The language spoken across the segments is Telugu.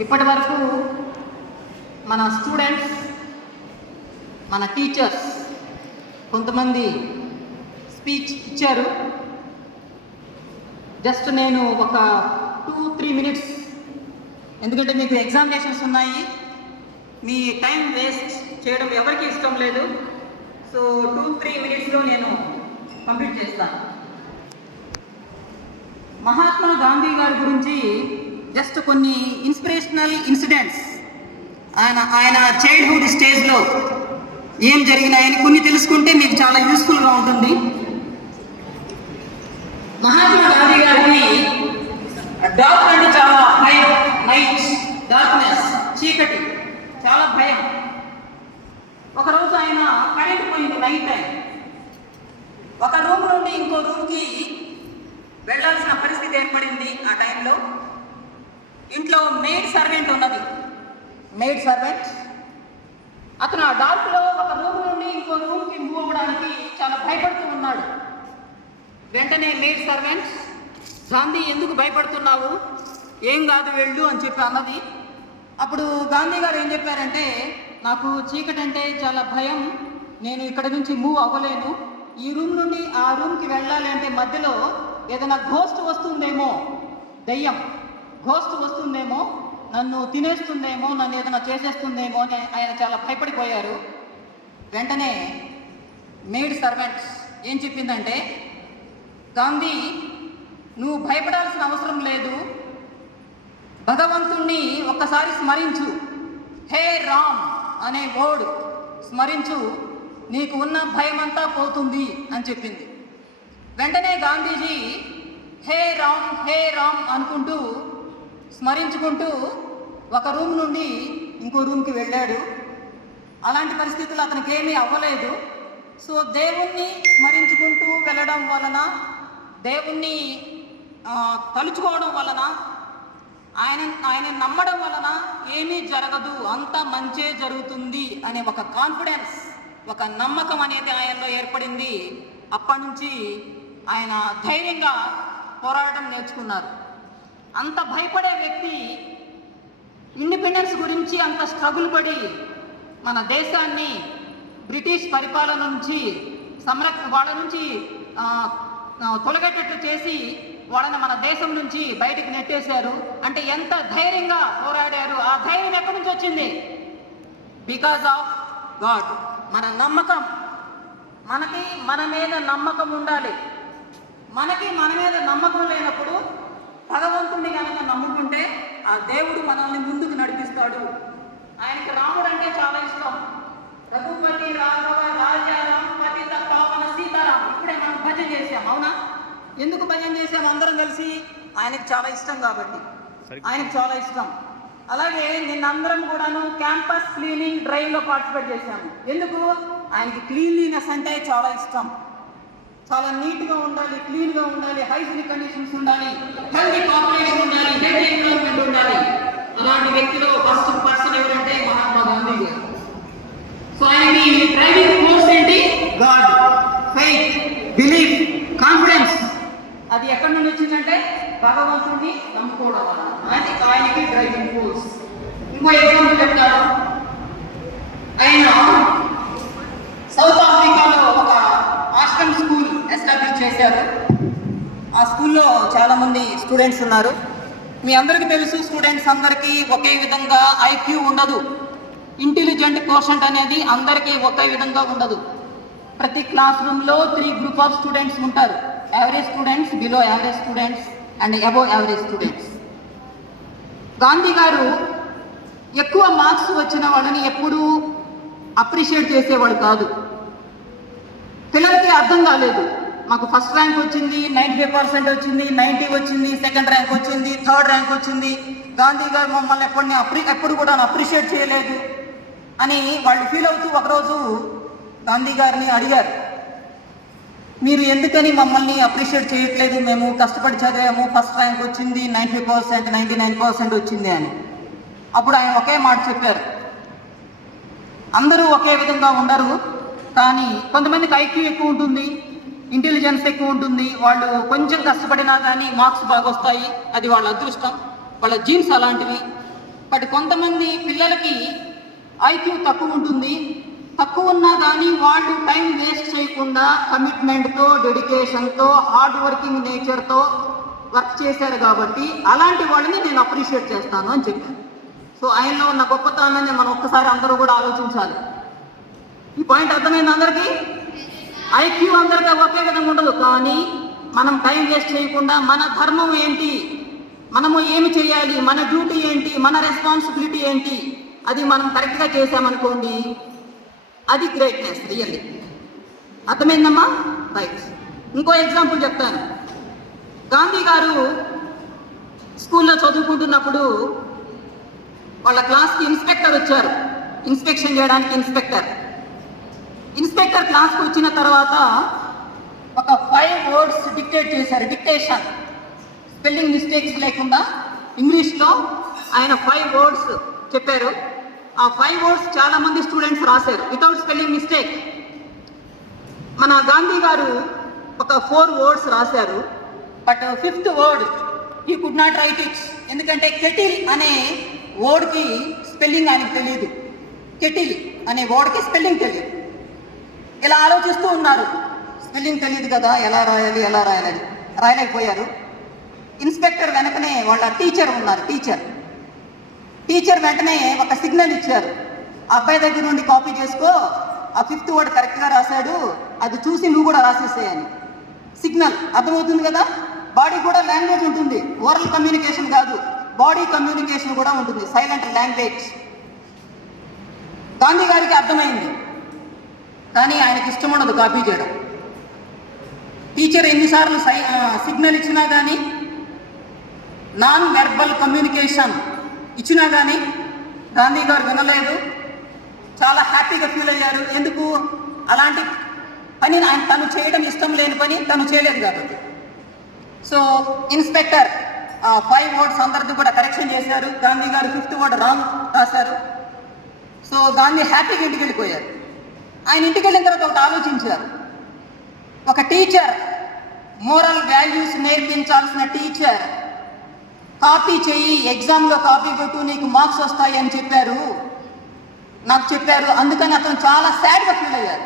ఇప్పటి వరకు మన స్టూడెంట్స్, మన టీచర్స్ కొంతమంది స్పీచ్ ఇచ్చారు. జస్ట్ నేను ఒక 2-3 మినిట్స్, ఎందుకంటే మీకు ఎగ్జామినేషన్స్ ఉన్నాయి, మీ టైం వేస్ట్ చేయడం ఎవరికి ఇష్టం లేదు. సో 2-3 మినిట్స్లో నేను కంప్లీట్ చేస్తాను. మహాత్మా గాంధీ గారి గురించి జస్ట్ కొన్ని ఇన్స్పిరేషనల్ ఇన్సిడెంట్స్, ఆయన చైల్డ్హుడ్ స్టేజ్లో ఏం జరిగినాయని కొన్ని తెలుసుకుంటే మీకు చాలా యూస్ఫుల్గా ఉంటుంది. మహాత్మా గాంధీ గారికి డార్క్ అంటే చాలా భయం, నైట్ డార్క్నెస్, చీకటి, చాలా భయం. ఒకరోజు ఆయన కరెంట్ పోయింది, నైట్ టైం. ఒక రూమ్ నుండి ఇంకో రూమ్కి వెళ్ళాల్సిన పరిస్థితి ఏర్పడింది. ఆ టైంలో ఇంట్లో మెయిడ్ సర్వెంట్ ఉన్నది. మెయిడ్ సర్వెంట్ అతను ఆ డార్క్లో ఒక రూమ్ నుండి ఇంకో రూమ్కి మూవ్ అవ్వడానికి చాలా భయపడుతూ ఉన్నాడు. వెంటనే మెయిడ్ సర్వెంట్, గాంధీ ఎందుకు భయపడుతున్నావు, ఏం కాదు వెళ్ళు అని చెప్పి అన్నది. అప్పుడు గాంధీ గారు ఏం చెప్పారంటే, నాకు చీకటి అంటే చాలా భయం, నేను ఇక్కడ నుంచి మూవ్ అవ్వలేను, ఈ రూమ్ నుండి ఆ రూమ్కి వెళ్ళాలి అంటే మధ్యలో ఏదైనా ఘోస్ట్ వస్తుందేమో, దయ్యం ఘోస్ట్ వస్తుందేమో, నన్ను తినేస్తుందేమో, నన్ను ఏదైనా చేసేస్తుందేమో అని ఆయన చాలా భయపడిపోయారు. వెంటనే మెయిడ్ సర్వెంట్ ఏం చెప్పిందంటే, గాంధీ నువ్వు భయపడాల్సిన అవసరం లేదు, భగవంతుణ్ణి ఒక్కసారి స్మరించు, హే రామ్ అనే వర్డ్ స్మరించు, నీకు ఉన్న భయం అంతా పోతుంది అని చెప్పింది. వెంటనే గాంధీజీ హే రామ్ అనుకుంటూ స్మరించుకుంటూ ఒక రూమ్ నుండి ఇంకో రూమ్కి వెళ్ళాడు. అలాంటి పరిస్థితులు అతనికి ఏమీ అవ్వలేదు. సో దేవుణ్ణి స్మరించుకుంటూ వెళ్ళడం వలన, దేవుణ్ణి తలుచుకోవడం వలన, ఆయన నమ్మడం వలన ఏమీ జరగదు, అంతా మంచే జరుగుతుంది అనే ఒక కాన్ఫిడెన్స్, ఒక నమ్మకం అనేది ఆయనలో ఏర్పడింది. అప్పటి నుంచి ఆయన ధైర్యంగా పోరాటం నేర్చుకున్నారు. అంత భయపడే వ్యక్తి ఇండిపెండెన్స్ గురించి అంత స్ట్రగుల్ పడి మన దేశాన్ని బ్రిటిష్ పరిపాలన నుంచి వాళ్ళ నుంచి తొలగేటట్లు చేసి వాళ్ళని మన దేశం నుంచి బయటికి నెట్టేశారు. అంటే ఎంత ధైర్యంగా పోరాడారు. ఆ ధైర్యం ఎక్కడి నుంచి వచ్చింది? Because of God. మన నమ్మకం, మనకి మన మీద నమ్మకం ఉండాలి. మనకి మన మీద నమ్మకం లేనప్పుడు భగవంతుడిని కనుక నమ్ముకుంటే ఆ దేవుడు మనల్ని ముందుకు నడిపిస్తాడు. ఆయనకి రాముడు అంటే చాలా ఇష్టం. రఘుపతి రాఘవ రాజారాం పతిత పావన సీతారాం. ఇప్పుడే మనం భజన చేసాం, అవునా? ఎందుకు భజన చేసాం? అందరం కలిసి ఆయనకి చాలా ఇష్టం కాబట్టి, ఆయనకి చాలా ఇష్టం. అలాగే నిన్నందరం కూడాను క్యాంపస్ క్లీనింగ్ డ్రైవ్లో పార్టిసిపేట్ చేశాము. ఎందుకు? ఆయనకి క్లీన్లీనెస్ అంటే చాలా ఇష్టం. చాలా నీట్గా ఉండాలి, క్లీన్గా ఉండాలి, హైజీనిక్ కండిషన్స్ ఉండాలి, హెల్తీ పాపులేషన్ ఉండాలి, హెల్తీ ఎన్విరాన్మెంట్ ఉండాలి. అలాంటి వ్యక్తిలో ఫస్ట్ పర్సన్ ఎవరంటే మహాత్మా గాంధీ గారు. సో ఆయనకి డ్రైవింగ్ ఫోర్స్ ఏంటి? God, faith, belief, confidence. అది ఎక్కడి నుండి వచ్చిందంటే భగవంతుడిని నమ్ముకోవడం వల్ల. అది ఆయనకి డ్రైవింగ్ ఫోర్స్. ఇంకో ఎగ్జాంపుల్ చెప్తాను. ఆయన సౌత్ ఆఫ్రికాలో ఒక ఆశ్రమ్ స్కూల్ ఎస్టాబ్లిష్ చేశారు. ఆ స్కూల్లో చాలామంది స్టూడెంట్స్ ఉన్నారు. మీ అందరికీ తెలుసు, స్టూడెంట్స్ అందరికీ ఒకే విధంగా ఐక్యూ ఉండదు. ఇంటెలిజెంట్ కోషంట్ అనేది అందరికీ ఒకే విధంగా ఉండదు. ప్రతి క్లాస్ రూమ్లో 3 గ్రూప్ ఆఫ్ స్టూడెంట్స్ ఉంటారు. Average students, below average students and above average students. Gandhi గారు ఎక్కువ మార్క్స్ వచ్చిన వాళ్ళని ఎప్పుడూ అప్రిషియేట్ చేసేవాడు కాదు. పిల్లలకి అర్థం కాలేదు, మాకు ఫస్ట్ ర్యాంక్ వచ్చింది, 95% వచ్చింది, 90 వచ్చింది, సెకండ్ ర్యాంక్ వచ్చింది, థర్డ్ ర్యాంక్ వచ్చింది, గాంధీ గారు మమ్మల్ని ఎప్పుడు కూడా అప్రిషియేట్ చేయలేదు అని వాళ్ళు ఫీల్ అవుతూ ఒకరోజు గాంధీ గారిని అడిగారు, మీరు ఎందుకని మమ్మల్ని అప్రిషియేట్ చేయట్లేదు? మేము కష్టపడి చదివాము, ఫస్ట్ ర్యాంక్ వచ్చింది, 95%, 99% వచ్చింది అని. అప్పుడు ఆయన ఒకే మాట చెప్పారు, అందరూ ఒకే విధంగా ఉండరు, కానీ కొంతమందికి ఐక్యూ ఎక్కువ ఉంటుంది, ఇంటెలిజెన్స్ ఎక్కువ ఉంటుంది, వాళ్ళు కొంచెం కష్టపడినా కానీ మార్క్స్ బాగా వస్తాయి, అది వాళ్ళ అదృష్టం, వాళ్ళ జీన్స్ అలాంటివి. బట్ కొంతమంది పిల్లలకి ఐక్యూ తక్కువ ఉంటుంది. తక్కువ ఉన్నా కానీ వాళ్ళు టైం వేస్ట్ చేయకుండా కమిట్మెంట్తో, డెడికేషన్తో, హార్డ్ వర్కింగ్ నేచర్తో వర్క్ చేశారు కాబట్టి అలాంటి వాళ్ళని నేను అప్రిషియేట్ చేస్తాను అని చెప్పాను. సో ఆయనలో ఉన్న గొప్పతనాన్ని మనం ఒక్కసారి అందరూ కూడా ఆలోచించాలి. ఈ పాయింట్ అర్థమైంది అందరికీ? ఐక్యూ అందరికీ ఒకే విధంగా ఉండదు, కానీ మనం టైం వేస్ట్ చేయకుండా మన ధర్మం ఏంటి, మనము ఏమి చేయాలి, మన డ్యూటీ ఏంటి, మన రెస్పాన్సిబిలిటీ ఏంటి, అది మనం కరెక్ట్గా చేసామనుకోండి, అది గ్రేట్నెస్ రియల్లీ. అర్థమైందమ్మా? రైట్. ఇంకో ఎగ్జాంపుల్ చెప్తాను. గాంధీ గారు స్కూల్లో చదువుకుంటున్నప్పుడు వాళ్ళ క్లాస్కి ఇన్స్పెక్టర్ వచ్చారు, ఇన్స్పెక్షన్ చేయడానికి. ఇన్స్పెక్టర్ క్లాస్కి వచ్చిన తర్వాత ఒక 5 words డిక్టేట్ చేశారు. డిక్టేషన్, స్పెల్లింగ్ మిస్టేక్స్ లేకుండా ఇంగ్లీష్లో ఆయన 5 words చెప్పారు. ఆ 5 words చాలా మంది స్టూడెంట్స్ రాశారు వితౌట్ స్పెల్లింగ్ మిస్టేక్. మన గాంధీ గారు ఒక 4 words రాశారు, but 5th word he could not right it. ఎందుకంటే కెటిల్ అనే వర్డ్కి స్పెల్లింగ్ ఆయనకు తెలియదు. కెటిల్ అనే వర్డ్కి స్పెల్లింగ్ తెలియదు. ఇలా ఆలోచిస్తూ ఉన్నారు, స్పెల్లింగ్ తెలియదు కదా, ఎలా రాయాలి రాయలేకపోయారు. ఇన్స్పెక్టర్ వెనకనే వాళ్ళ టీచర్ ఉన్నారు. టీచర్ వెంటనే ఒక సిగ్నల్ ఇచ్చారు, ఆ అబ్బాయి దగ్గర నుండి కాపీ చేసుకో, ఆ 5th word కరెక్ట్గా రాశాడు, అది చూసి నువ్వు కూడా రాసేసేయని. సిగ్నల్ అర్థమవుతుంది కదా? బాడీ కూడా లాంగ్వేజ్ ఉంటుంది, ఓరల్ కమ్యూనికేషన్ కాదు, బాడీ కమ్యూనికేషన్ కూడా ఉంటుంది, సైలెంట్ లాంగ్వేజ్. గాంధీ గారికి అర్థమైంది, కానీ ఆయనకి ఇష్టం ఉండదు కాపీ చేయడం. టీచర్ ఎన్నిసార్లు సిగ్నల్ ఇచ్చినా కానీ, నాన్ వెర్బల్ కమ్యూనికేషన్ ఇచ్చినా కానీ గాంధీ గారు వినలేదు. చాలా హ్యాపీగా ఫీల్ అయ్యారు. ఎందుకు? అలాంటి పని తను చేయడం ఇష్టం లేని పని తను చేయలేదు కాబట్టి. సో ఇన్స్పెక్టర్ 5 words అందరిది కూడా కరెక్షన్ చేశారు. గాంధీ గారు 5th word రాంగ్ రాశారు. సో గాంధీ హ్యాపీగా ఇంటికి వెళ్ళిపోయారు. ఆయన ఇంటికి వెళ్ళిన తర్వాత ఒకటి ఆలోచించారు. ఒక టీచర్, మోరల్ వాల్యూస్ నేర్పించాల్సిన టీచర్ కాపీ చెయ్యి, ఎగ్జామ్లో కాపీ కొట్టు, నీకు మార్క్స్ వస్తాయి అని నాకు చెప్పారు. అందుకని అతను చాలా సాడ్గా ఫీల్ అయ్యారు.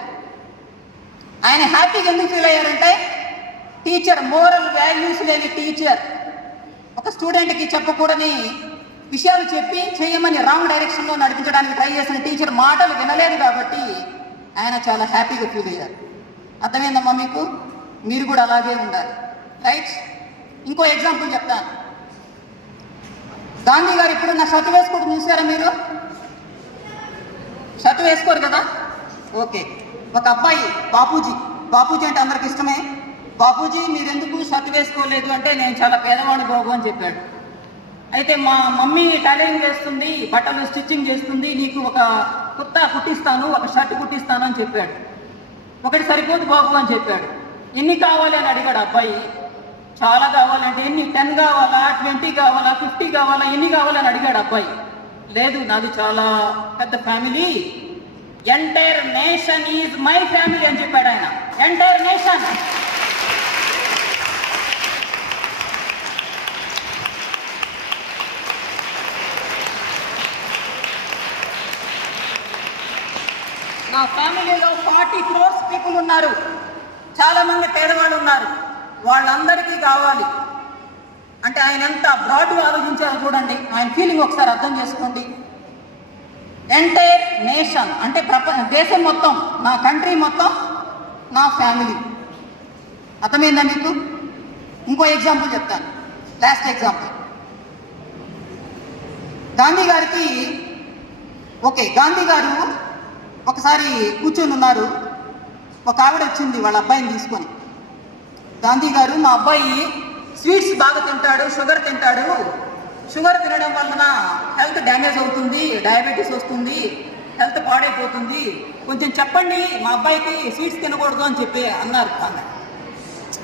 ఆయన హ్యాపీగా ఎందుకు ఫీల్ అయ్యారంటే, టీచర్, మోరల్ వాల్యూస్ లేని టీచర్, ఒక స్టూడెంట్కి చెప్పకూడని విషయాలు చెప్పి చేయమని రాంగ్ డైరెక్షన్లో నడిపించడానికి ట్రై చేసిన టీచర్ మాటలు వినలేదు కాబట్టి ఆయన చాలా హ్యాపీగా ఫీల్ అయ్యారు. అర్థమైందమ్మా మీకు? మీరు కూడా అలాగే ఉండాలి. రైట్. ఇంకో ఎగ్జాంపుల్ చెప్తాను. గాంధీ గారు ఇప్పుడు నా షర్ట్ వేసుకోవడం చూసారా మీరు? షర్ట్ వేసుకోరు కదా? ఓకే. ఒక అబ్బాయి బాపూజీ అంటే అందరికి ఇష్టమే. బాపూజీ మీరెందుకు షర్ట్ వేసుకోలేదు అంటే, నేను చాలా పేదవాడిని బాబు అని చెప్పాడు. అయితే మా మమ్మీ టైలరింగ్ వేస్తుంది, బట్టలు స్టిచ్చింగ్ చేస్తుంది, నీకు ఒక కుర్తా కుట్టిస్తాను, ఒక షర్ట్ కుట్టిస్తాను అని చెప్పాడు. ఒకటి సరిపోదు బాబు అని చెప్పాడు. ఎన్ని కావాలి అని అడిగాడు అబ్బాయి. చాలా కావాలంటే ఎన్ని, 10 కావాలా, 20 కావాలా, 50 కావాలా, ఎన్ని కావాలని అడిగాడు అబ్బాయి. లేదు, నాది చాలా పెద్ద family, entire nation is my family అని చెప్పాడు ఆయన. Entire nation. నా ఫ్యామిలీలో 40 crores పీపుల్ ఉన్నారు, చాలా మంది పేదవాళ్ళు ఉన్నారు, వాళ్ళందరికీ కావాలి అంటే ఆయన ఎంత బ్రాడ్గా ఆలోచించారో చూడండి. ఆయన ఫీలింగ్ ఒకసారి అర్థం చేసుకోండి. ఎంటైర్ నేషన్ అంటే దేశం మొత్తం, నా కంట్రీ మొత్తం, నా ఫ్యామిలీ. అర్థమైందా మీకు? ఇంకో ఎగ్జాంపుల్ చెప్తాను, లాస్ట్ ఎగ్జాంపుల్. గాంధీ గారు ఒకసారి కూర్చొని ఉన్నారు. ఒక ఆవిడ వచ్చింది వాళ్ళ అబ్బాయిని తీసుకొని. గాంధీ గారు, మా అబ్బాయి స్వీట్స్ బాగా తింటాడు, షుగర్ తింటాడు, షుగర్ తినడం వలన హెల్త్ డ్యామేజ్ అవుతుంది, డయాబెటీస్ వస్తుంది, హెల్త్ పాడైపోతుంది, కొంచెం చెప్పండి మా అబ్బాయికి స్వీట్స్ తినకూడదు అని చెప్పి అన్నారు.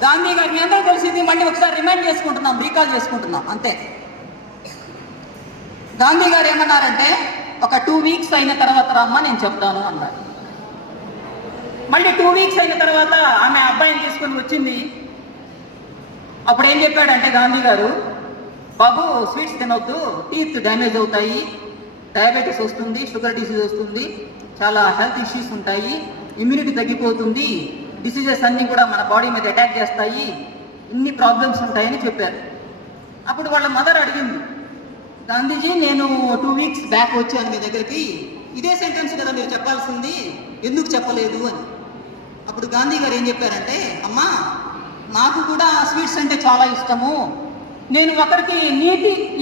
గాంధీ గారు మీ అందరూ తెలిసింది, మళ్ళీ ఒకసారి రీకాల్ చేసుకుంటున్నాం అంతే. గాంధీ గారు ఏమన్నారంటే, ఒక 2 weeks అయిన తర్వాత రమ్మ నేను చెప్తాను అన్నారు. మళ్ళీ 2 weeks అయిన తర్వాత ఆమె అబ్బాయిని తీసుకొని వచ్చింది. అప్పుడు ఏం చెప్పాడంటే గాంధీ గారు, బాబు స్వీట్స్ తినొద్దు, టీత్ డ్యామేజ్ అవుతాయి, డయాబెటీస్ వస్తుంది, షుగర్ డిసీజ్ వస్తుంది, చాలా హెల్త్ ఇష్యూస్ ఉంటాయి, ఇమ్యూనిటీ తగ్గిపోతుంది, డిసీజెస్ అన్నీ కూడా మన బాడీ మీద అటాక్ చేస్తాయి, ఇన్ని ప్రాబ్లమ్స్ ఉంటాయని చెప్పారు. అప్పుడు వాళ్ళ మదర్ అడిగింది, గాంధీజీ నేను 2 వీక్స్ బ్యాక్ వచ్చాను మీ దగ్గరికి, ఇదే సెంటెన్స్ కదా మీరు చెప్పాల్సింది, ఎందుకు చెప్పలేదు అని. అప్పుడు గాంధీ గారు ఏం చెప్పారంటే, అమ్మా నాకు కూడా స్వీట్స్ అంటే చాలా ఇష్టము, నేను ఒకరికి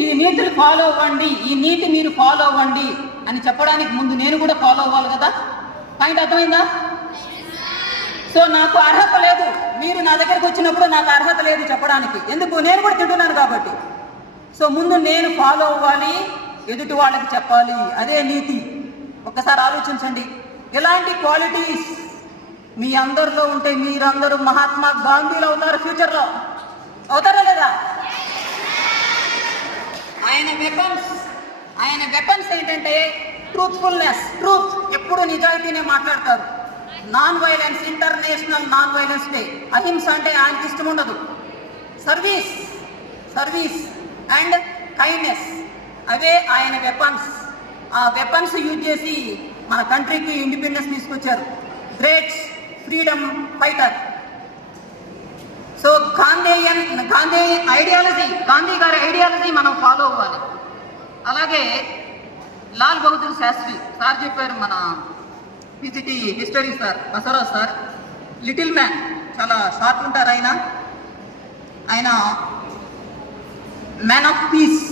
ఈ నీతిని ఫాలో అవ్వండి, ఈ నీతి మీరు ఫాలో అవ్వండి అని చెప్పడానికి ముందు నేను కూడా ఫాలో అవ్వాలి కదా. పాయింట్ అర్థమైందా? సో నాకు అర్హత లేదు, మీరు నా దగ్గరికి వచ్చినప్పుడు నాకు అర్హత లేదు చెప్పడానికి, ఎందుకు, నేను కూడా తింటున్నాను కాబట్టి. సో ముందు నేను ఫాలో అవ్వాలి, ఎదుటి వాళ్ళకి చెప్పాలి, అదే నీతి. ఒక్కసారి ఆలోచించండి, ఇలాంటి క్వాలిటీస్ మీ అందరిలో ఉంటే మీరందరూ మహాత్మా గాంధీలో అవుతారు, ఫ్యూచర్లో అవుతారా లేదా? ఆయన వెపన్స్ ఏంటంటే ట్రూత్ఫుల్నెస్, ట్రూత్, ఎప్పుడు నిజాయితీనే మాట్లాడతారు. Non violence, international non violence day, అహింస అంటే ఆయనకి ఇష్టం ఉండదు. సర్వీస్ అండ్ కైండ్నెస్, అవే ఆయన వెపన్స్. ఆ వెపన్స్ యూజ్ చేసి మన కంట్రీకి ఇండిపెండెన్స్ తీసుకొచ్చారు. Great freedom fighter. So Gandhi గారి ఐడియాలజీ మనం ఫాలో అవ్వాలి. అలాగే లాల్ బహదూర్ శాస్త్రి సార్ చెప్పారు, మన PGT history sir Basavaraj sir, little man, చాలా షార్ట్ ఉంటారు ఆయన మ్యాన్ ఆఫ్ పీస్,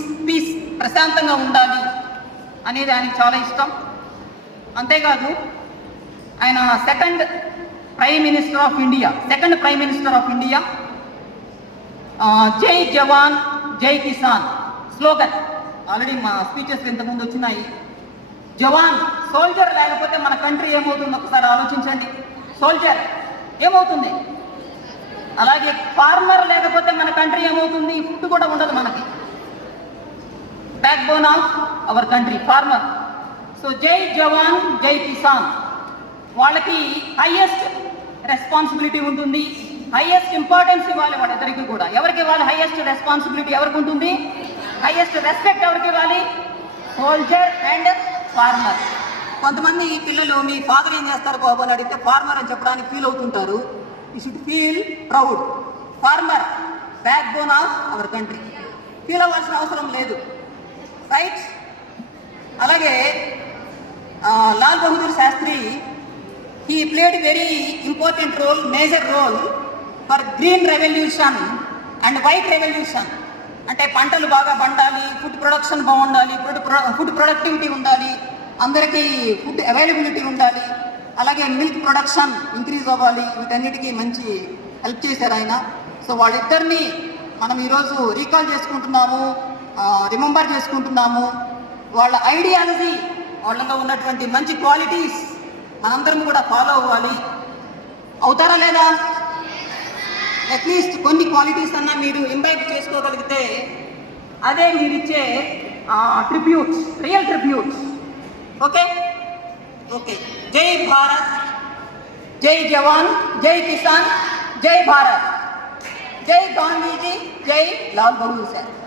ప్రశాంతంగా ఉండాలి అనేది ఆయనకి చాలా ఇష్టం. అంతేకాదు ఆయన second prime minister of India, జై జవాన్ జై కిసాన్ స్లోగన్ ఆల్రెడీ మా స్పీచెస్ ఇంతకుముందు వచ్చినాయి. జవాన్, సోల్జర్ లేకపోతే మన కంట్రీ ఏమవుతుంది ఒకసారి ఆలోచించండి. సోల్జర్ ఏమవుతుంది? అలాగే ఫార్మర్ లేకపోతే మన కంట్రీ ఏమవుతుంది? ఫుడ్ కూడా ఉండదు మనకి. Backbone of our country farmer. So జై జవాన్ జై కిసాన్, వాళ్ళకి హైయెస్ట్ రెస్పాన్సిబిలిటీ ఉంటుంది, హైయెస్ట్ ఇంపార్టెన్స్ ఇవ్వాలి వాళ్ళిద్దరికి కూడా. ఎవరికి ఇవ్వాలి హైయెస్ట్ రెస్పాన్సిబిలిటీ? ఎవరికి ఉంటుంది? హైయెస్ట్ రెస్పెక్ట్ ఎవరికి ఇవ్వాలి? Soldier and farmer. కొంతమంది పిల్లలు మీ ఫాదర్ ఏం చేస్తారు బాబు అని అడిగితే ఫార్మర్ అని చెప్పడానికి ఫీల్ అవుతుంటారు. You should feel proud. Farmer backbone of our country. Feel అవ్వాల్సిన అవసరం లేదు, రైట్? అలాగే Lal Bahadur Sastry, he played very important role, major role for green revolution and white revolution. అంటే పంటలు బాగా పండాలి, ఫుడ్ ప్రొడక్షన్ బాగుండాలి, ఫుడ్ ప్రొడక్టివిటీ ఉండాలి, అందరికీ ఫుడ్ అవైలబిలిటీ ఉండాలి, అలాగే మిల్క్ ప్రొడక్షన్ ఇంక్రీజ్ అవ్వాలి, వీటన్నిటికీ మంచి హెల్ప్ చేశారు ఆయన. సో వాళ్ళిద్దరిని మనం ఈరోజు రీకాల్ చేసుకుంటున్నాము, రిమెంబర్ చేసుకుంటున్నాము. వాళ్ళ ఐడియాలజీ, వాళ్ళలో ఉన్నటువంటి మంచి క్వాలిటీస్ మనందరం కూడా ఫాలో అవ్వాలి. అవుతారా లేదా? అట్లీస్ట్ కొన్ని క్వాలిటీస్ అన్నా మీరు ఇంబైబ్ చేసుకోగలిగితే అదే మీరు ఇచ్చే ట్రిబ్యూట్స్, రియల్ ట్రిబ్యూట్స్. ఓకే. జై భారత్, జై జవాన్, జై కిసాన్, జై భారత్, జై గాంధీజీ, జై లాల్ బహదూర్ శాస్త్రి.